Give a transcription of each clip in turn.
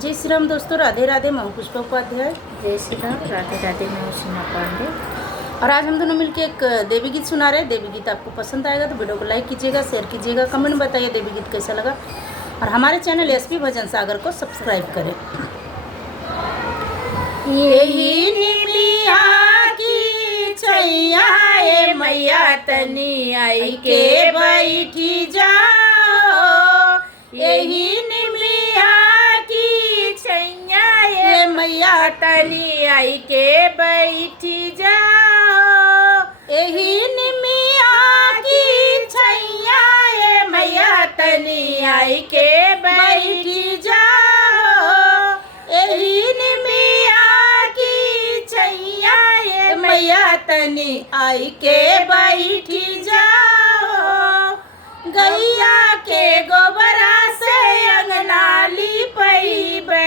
जय श्री राम दोस्तों, राधे राधे। मैं हूँ पुष्पा उपाध्याय। जय श्री राम, राधे राधे। मैं सीमा पांडे। और आज हम दोनों मिलकर एक देवी गीत सुना रहे हैं। देवी गीत आपको पसंद आएगा तो वीडियो को लाइक कीजिएगा, शेयर कीजिएगा, कमेंट में बताइए देवी गीत कैसा लगा। और हमारे चैनल एसपी भजन सागर को सब्सक्राइब करें। यही निमिया की छैया ए मैया तनी आई के बैठी जाओ। यही निमिया की छैया ए मैया तनी आई के बैठी जाओ। यही निमिया की छैया ए मैया तनी आई के बैठी जाओ। यही निमिया की छैया ए मैया तनी आई के बैठी जाओ। गैया के गोबरा से अंगना लिपैबे,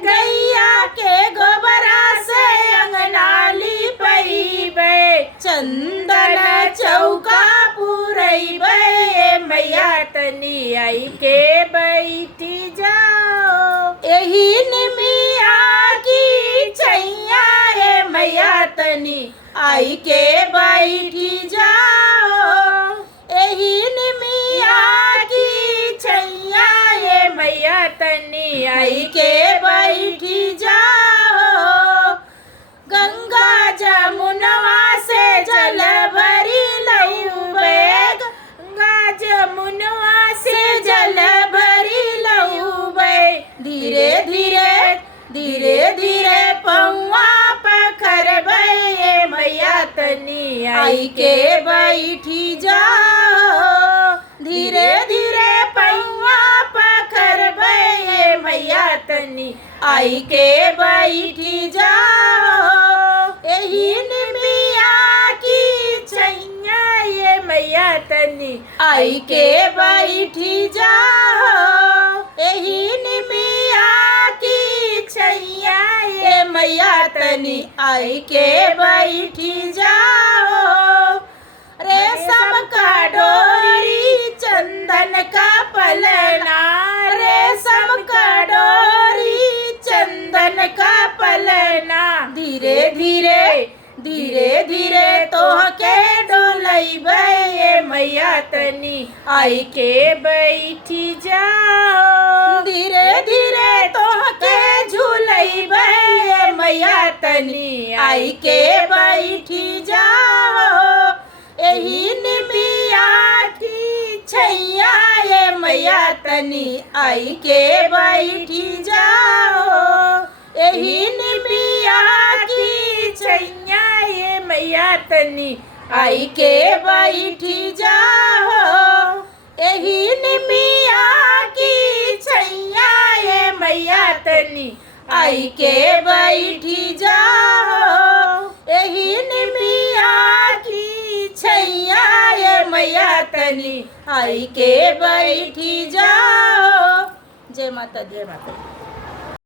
गैया के गोबरा से अंगना लिपैबे। चंदन चौका पुरैबे मैया तनी आई के बैठी जाओ। यही निमिया की छैया ए मैया तनी आई के बैठी जाओ। यही निमिया की छैया ए मैया तनी आई के बैठी जाओ। गंगा जमुनवा से जल भरी लऊबे, गंगा जमुनवा से जल भरी लऊबे। धीरे धीरे धीरे धीरे पौआ पखरबे मैया तनी आई के बैठी जाओ। धीरे धीरे पौआ पखरबे मैया तनी आई के बैठी जाओ। यही निमिया की छैया ए मैया तनी आई के बैठी जाओ। यही निमिया की छैया ए मैया तनी आई के बैठी जाओ। रेशम का डोरी चंदन का पलना, रेशम का डोरी चंदन का पलना। धीरे धीरे धीरे धीरे तोहके डोलैबे मैया तनी आई के बैठी जाओ। धीरे धीरे तोहके झूलैबे मैया तनी आई के बैठी जाओ। यही निमिया की छैया ए मैया तनी आई के बैठी जाओ। यही निमिया की छैया ए मैया तनी आई के बैठी जाओ। यही निमिया की छैया ए मैया तनी आई के बैठी जाओ। यही निमिया की छैया ए मैया तनी आई के बैठी जाओ। जय माता दी। जय माता दी।